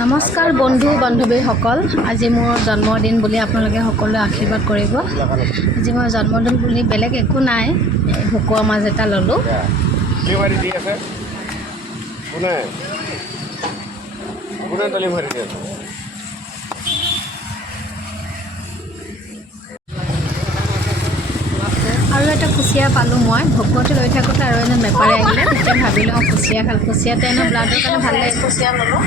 নমস্কাৰ বন্ধু বান্ধৱীসকল, আজি মোৰ জন্মদিন বুলি আপোনালোকে সকলোৱে আশীৰ্বাদ কৰিব। আজি মোৰ জন্মদিন বুলি বেলেগ একো নাই, ভকুৱা মাছ এটা ল'লোঁ। আৰু এটা কুচিয়া পালোঁ মই। ভকুৱাটো লৈ থাকোঁতে আৰু এজন বেপাৰী আহিলে, তেতিয়া ভাবিলোঁ কুচিয়া খাল, কুচিয়াটো এনেও ব্লাডৰ কাৰণে ভাল লাগে, কুচিয়া ল'লোঁ।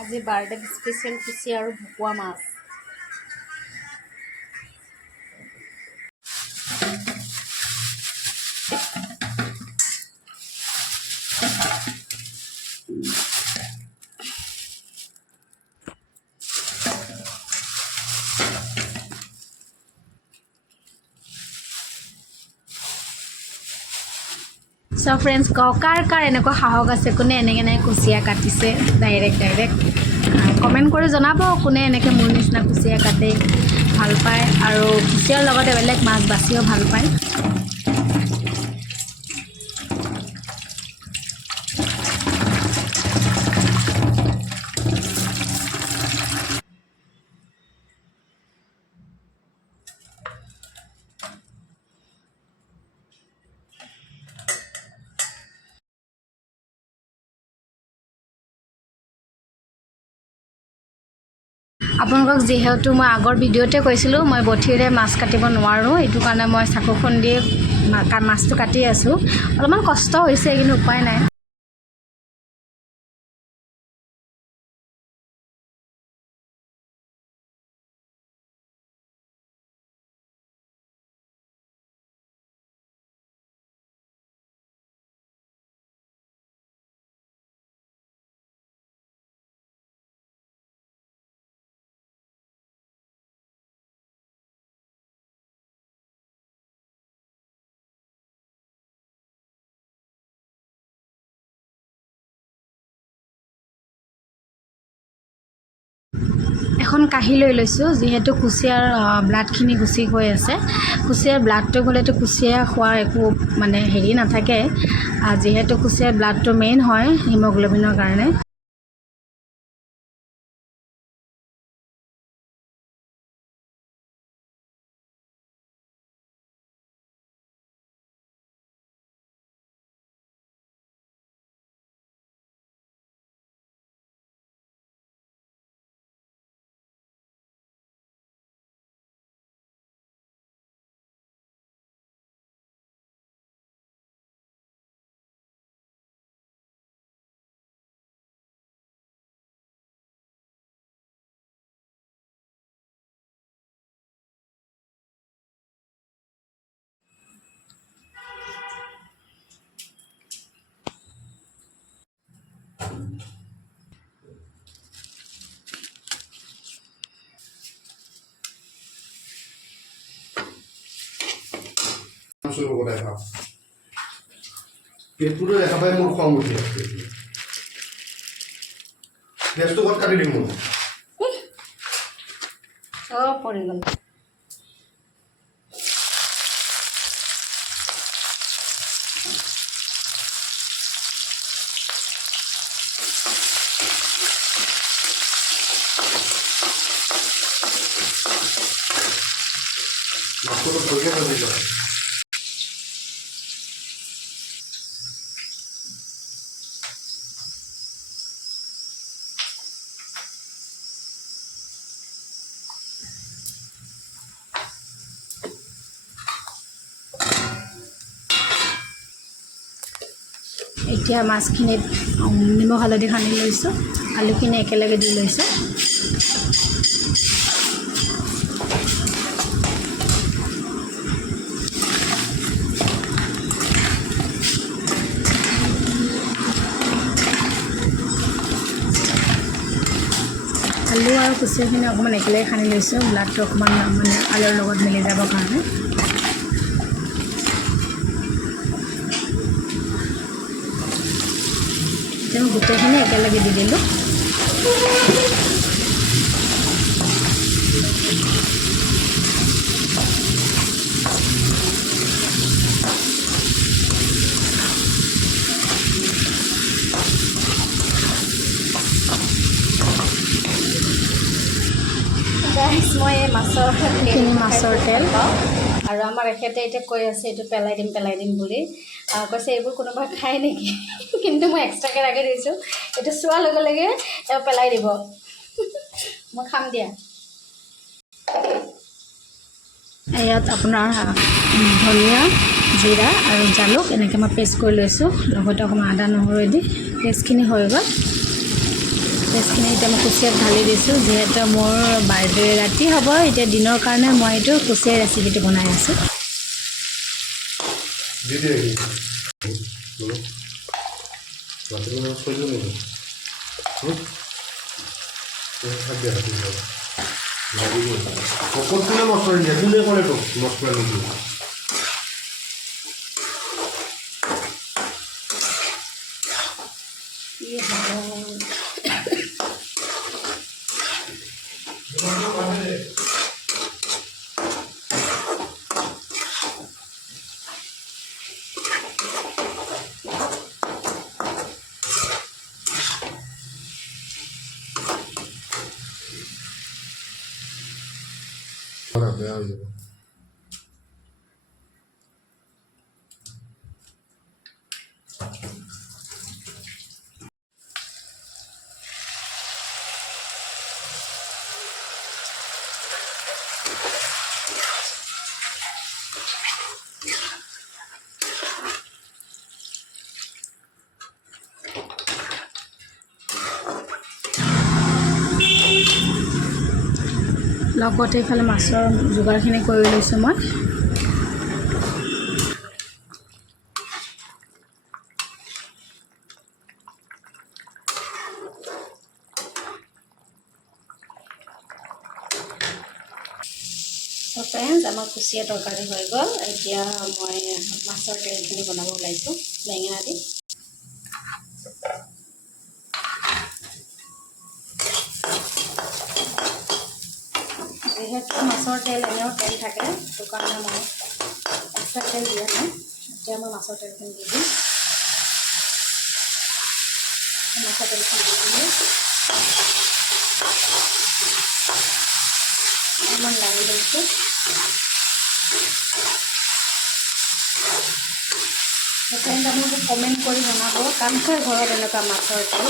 আজি বাৰ্থডে স্পেচিয়েল কুচিয়া আৰু ভকুৱা মাছ। চ' ফ্ৰেণ্ডছ, কাৰ এনেকুৱা সাহস আছে, কোনে এনেকৈ কুচিয়া কাটিছে ডাইৰেক্ট কমেণ্ট কৰি জনাব, কোনে এনেকৈ মোৰ নিচিনা কুচিয়া কাটে ভাল পায় আৰু কুচিয়াৰ লগতে বেলেগ মাছ বাচিও ভাল পায়। আপোনালোকক যিহেতু মই আগৰ ভিডিঅ'তে কৈছিলোঁ, মই বঠিৰে মাছ কাটিব নোৱাৰোঁ, এইটো কাৰণে মই চাকুখন দিয়ে মাছটো কাটি আছোঁ। অলপমান কষ্ট হৈছে, কিন্তু উপায় নাই। এখন কাঁহী লৈ লৈছোঁ, যিহেতু কুচিয়াৰ ব্লাডখিনি গুচি গৈ আছে। কুচিয়াৰ ব্লাডটো গ'লেতো কুচিয়া খোৱাৰ একো হেৰি নাথাকে, যিহেতু কুচিয়াৰ ব্লাডটো মেইন হয় হিমগ্ল'বিনৰ কাৰণে। পেটটো দেখা পাই মোৰ খং উঠি আছে। গেছটো ক'ত কাটি দিম? চব পৰি গ'ল। মাছটো ভালকৈ ভাজি লওঁ। এতিয়া মাছখিনিত নিমখ হালধি সানি লৈছোঁ, আলুখিনি একেলগে দি লৈছোঁ। আলু আৰু কুচিয়াখিনি অকণমান একেলগে সানি লৈছোঁ, ব্লাডটো অকণমান আলুৰ লগত মিলি যাবৰ কাৰণে। এতিয়া মই গোটেইখিনি একেলগে দি দিলোঁ। গাইছ মই এই এইখিনি মাছৰ তেল আৰু আমাৰ এখেতে এতিয়া কৈ আছে এইটো পেলাই দিম বুলি কৈছে এইবোৰ কোনোবা খায় নেকি কিন্তু মই এক্সট্ৰাকৈ ৰাখি দিছোঁ এইটো চোৱাৰ লগে লগে তেওঁ পেলাই দিব মই খাম দিয়া ইয়াত আপোনাৰ ধনিয়া জিৰা আৰু জালুক এনেকৈ মই পেষ্ট কৰি লৈছোঁ লগতে অকণমান আদা নহৰু দি পেষ্টখিনি হৈ গ'ল পেষ্টখিনি এতিয়া মই কুচিয়াত ঢালি দিছোঁ যিহেতু মোৰ বাৰ্থডে ৰাতি হ'ব এতিয়া দিনৰ কাৰণে মই এইটো কুচিয়া ৰেচিপিটো বনাই আছোঁ সকলোৱে মছলা দিয়ে কোনে কৰে তোক মছলা নিদিয়ে বেয়া হৈ যাব লগতে ইফালে মাছৰ যোগাৰখিনি কৰি লৈছোঁ মই So friends, আমাৰ কুচিয়া তৰকাৰী হৈ গ'ল এতিয়া মই মাছৰ তেলখিনি বনাব ওলাইছোঁ বেঙেনা দি যিহেতু মাছৰ তেল এনেও তেল থাকে সেইটো কাৰণে মই এক্সট্ৰা তেল দিয়া নাই এতিয়া মই মাছৰ তেলখিনি দি দিম মাছৰ তেলখিনি দি দিলোঁ অকণমান লাৰি লৈছোঁ ফ্ৰেণ্ড আপোনালোকে কমেণ্ট কৰি জনাব কাৰ ঘৰত এনেকুৱা মাছৰ তেল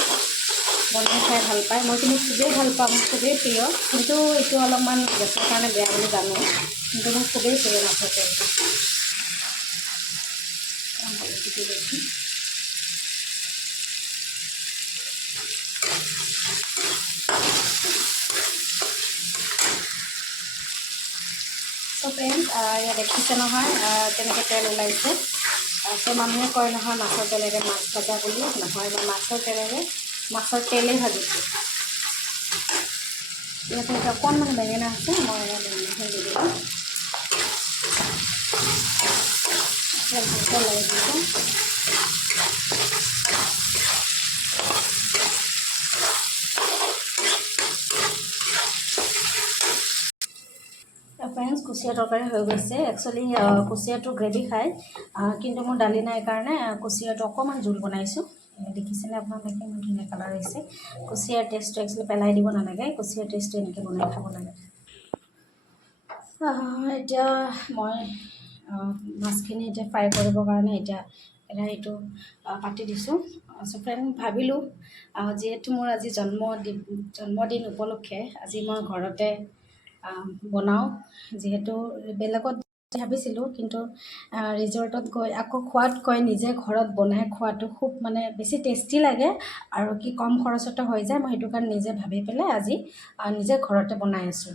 বনাই খাই ভাল পায় মই কিন্তু খুবেই ভাল পাওঁ মোৰ খুবেই প্ৰিয় কিন্তু এইটো অলপমান গেছৰ কাৰণে বেয়া বুলি জানো কিন্তু মোৰ খুবেই প্ৰিয় মাছৰ তেলটো চ' ফ্ৰেণ্ডছ ইয়াত দেখিছে নহয় কেনেকৈ তেল ওলাইছে চ' মানুহে কয় নহয় মাছৰ তেলেৰে মাছ ভজা বুলি নহয় মই মাছৰ তেলেৰে মাছৰ তেলেই ভাজিছোঁ ইয়াতে এতিয়া অকণমান বেঙেনা আছে মই বেঙেনাখিনি দি দিলোঁ ভালকৈ লাগি দিছোঁ ফ্ৰেণ্ডছ কুচিয়া তৰকাৰী হৈ গৈছে একচুৱেলি কুচিয়াটো গ্ৰেভি খায় কিন্তু মোৰ দালি নাই কাৰণে কুচিয়াটো অকণমান জোল বনাইছোঁ দেখিছেনে আপোনালোকে ইমান ধুনীয়া কালাৰ হৈছে কুচিয়াৰ টেষ্টটো একচুৱেলি পেলাই দিব নালাগে কুচিয়াৰ টেষ্টটো এনেকৈ বনাই খাব লাগে এতিয়া মই মাছখিনি এতিয়া ফ্ৰাই কৰিবৰ কাৰণে এতিয়া কেৰাহীটো পাতি দিছোঁ চ' ফ্ৰেণ্ড ভাবিলোঁ যিহেতু মোৰ আজি জন্মদিন উপলক্ষে আজি মই ঘৰতে বনাওঁ যিহেতু বেলেগত ভাবিছিলোঁ কিন্তু ৰিজৰ্টত গৈ আকৌ খোৱাতকৈ নিজে ঘৰত বনাই খোৱাটো খুব মানে বেছি টেষ্টি লাগে আৰু কি কম খৰচতে হৈ যায় মই সেইটো কাৰণে নিজে ভাবি পেলাই আজি নিজে ঘৰতে বনাই আছোঁ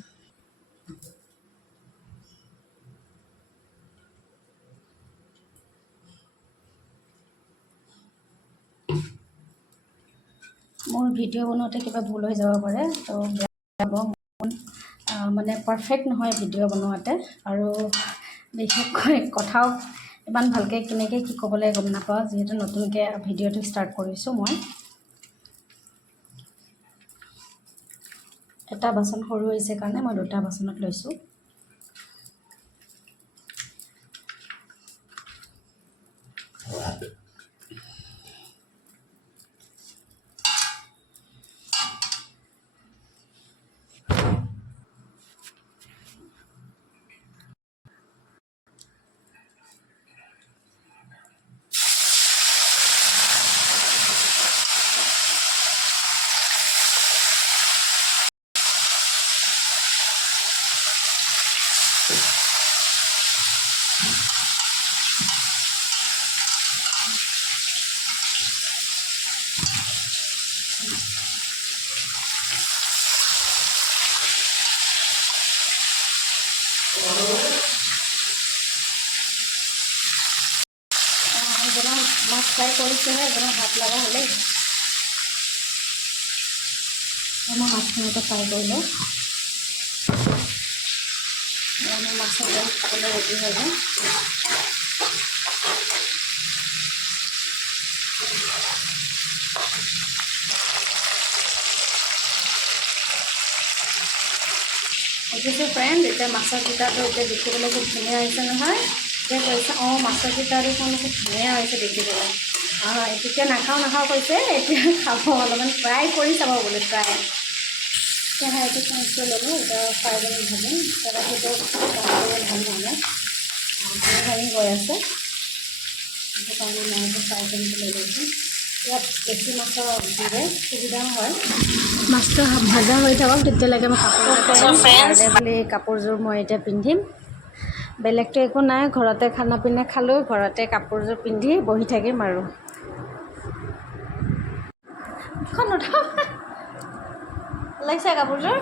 মোৰ ভিডিঅ' বনাওঁতে কিবা ভুল হৈ যাব পাৰে তো মানে পাৰফেক্ট নহয় ভিডিঅ' বনোৱাতে আৰু বিশেষকৈ কথাও ইমান ভালকৈ কেনেকৈ কি ক'বলৈ গম নাপাওঁ যিহেতু নতুনকৈ ভিডিঅ'টো ষ্টাৰ্ট কৰিছোঁ মই এটা বাচন সৰু হৈছে কাৰণে মই দুটা বাচনত লৈছোঁ মাছ ফ্ৰাই কৰিছোঁহে, একদম হাত লগা হ'লেই। মই মাছখিনিকে ফ্ৰাই কৰি লওঁ। আমি মাছৰ তেল খাবলৈ ৰেডি হৈ যাওঁ। দেখিছোঁ ফ্ৰেণ্ড, এতিয়া মাছৰ পিঠাটো এতিয়া দেখিবলৈ খুব ধুনীয়া হৈছে নহয়। এতিয়া কৈছে অঁ মাছৰ পিঠা দেখোন খুব ধুনীয়া হৈছে দেখিবলৈ। এতিয়া নাখাওঁ কৈছে, এতিয়া খাব অলপমান ট্ৰাই কৰি চাব বোলে ট্ৰাই। এতিয়া এইটো চেঞ্জ কৰি ল'লোঁ, এতিয়া ফ্ৰাই কৰি ভাজিম। সেইটো ভাল মানে ভাঙি গৈ আছে, সেইটো কাৰণে মই এইটো ফ্ৰাই কৰি লৈ লৈছোঁ। ইয়াত বেছি মাছৰ দিলে সুবিধাও হয়। মাছটো ভাজা হৈ থাকক তেতিয়ালৈকে মই কাপোৰ বুলি কাপোৰযোৰ মই এতিয়া পিন্ধিম। বেলেগটো একো নাই, ঘৰতে খানা পিনা খালোঁ, ঘৰতে কাপোৰযোৰ পিন্ধি বহি থাকিম আৰু। লাগিছে কাপোৰযোৰ?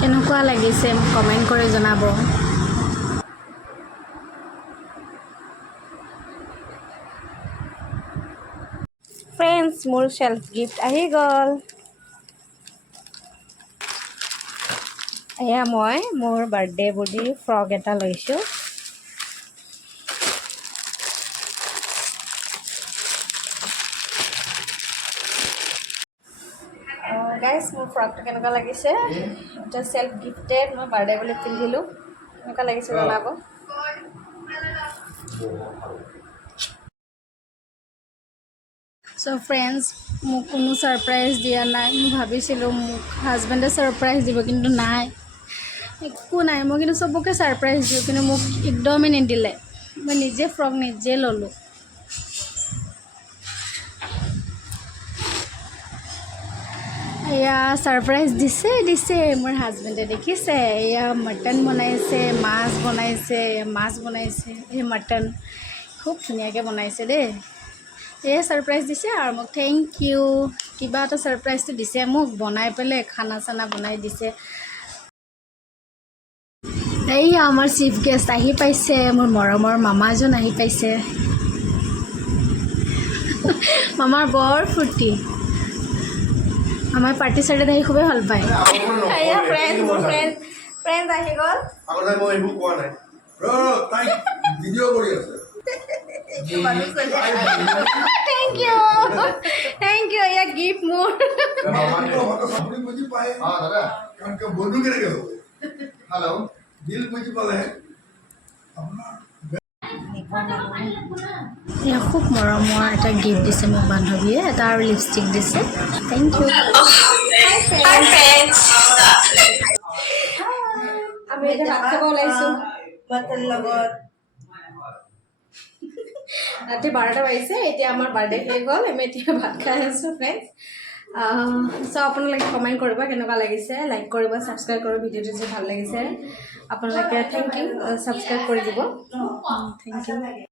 কেনেকুৱা লাগিছে মোক কমেণ্ট কৰি জনাব। ফ্ৰেণ্ডছ, মোৰ চেল্ফ গিফ্ট আহি গ'ল। এয়া মই মোৰ বাৰ্থডে বুলি ফ্ৰক এটা লৈছোঁ। গাইজ, মোৰ ফ্ৰকটো কেনেকুৱা লাগিছে? এটা চেল্ফ গিফ্টেড, মই বাৰ্থডে বুলি পিন্ধিলোঁ। কেনেকুৱা লাগিছে জনাব। চ' ফ্ৰেণ্ডছ, মোক কোনো ছাৰপ্ৰাইজ দিয়া নাই। মই ভাবিছিলোঁ মোক হাজবেণ্ডে ছাৰপ্ৰাইজ দিব, কিন্তু নাই, একো নাই। মই কিন্তু চবকে ছাৰপ্ৰাইজ দিওঁ, কিন্তু মোক একদমেই নিদিলে। মই নিজে ফ্ৰক নিজে ল'লোঁ। এয়া ছাৰপ্ৰাইজ দিছে মোৰ হাজবেণ্ডে, দেখিছে? এয়া মটন বনাইছে, মাছ বনাইছে, এই মটন খুব ধুনীয়াকৈ বনাইছে দেই। এয়া ছাৰপ্ৰাইজ দিছে আৰু মোক থেংক ইউ। কিবা এটা ছাৰপ্ৰাইজটো দিছে মোক, বনাই পেলাই খানা চানা বনাই দিছে। এইয়া আমাৰ চিফ গেষ্ট আহি পাইছে, মোৰ মৰমৰ মামাজন আহি পাইছে। মামাৰ বৰ ফূৰ্তি, আমাৰ পাৰ্টি চাৰ্টিত আহি খুবেই ভাল পায়। ফ্ৰেণ্ড আহি গ'ল। থেংক ইউ, এয়া গিফ্ট মোৰ। এয়া খুব মৰমৰ এটা গিফ্ট দিছে মোক বান্ধৱীয়ে, এটা আৰু লিপষ্টিক দিছে। Thank you. আমি এতিয়া ভাত খাব ওলাইছোঁ ভাতৰ লগত। ৰাতি 12টা বাজিছে, এতিয়া আমাৰ বাৰ্থডে শেষ হ'ল, আমি এতিয়া ভাত খাই আছোঁ ফ্ৰেণ্ডছ। চ' আপোনালোকে কমেণ্ট কৰিব কেনেকুৱা লাগিছে, লাইক কৰিব, ছাবস্ক্ৰাইব কৰিব, ভিডিঅ'টো যদি ভাল লাগিছে আপোনালোকে থেংক ইউ, ছাবস্ক্ৰাইব কৰি দিব। Thank U.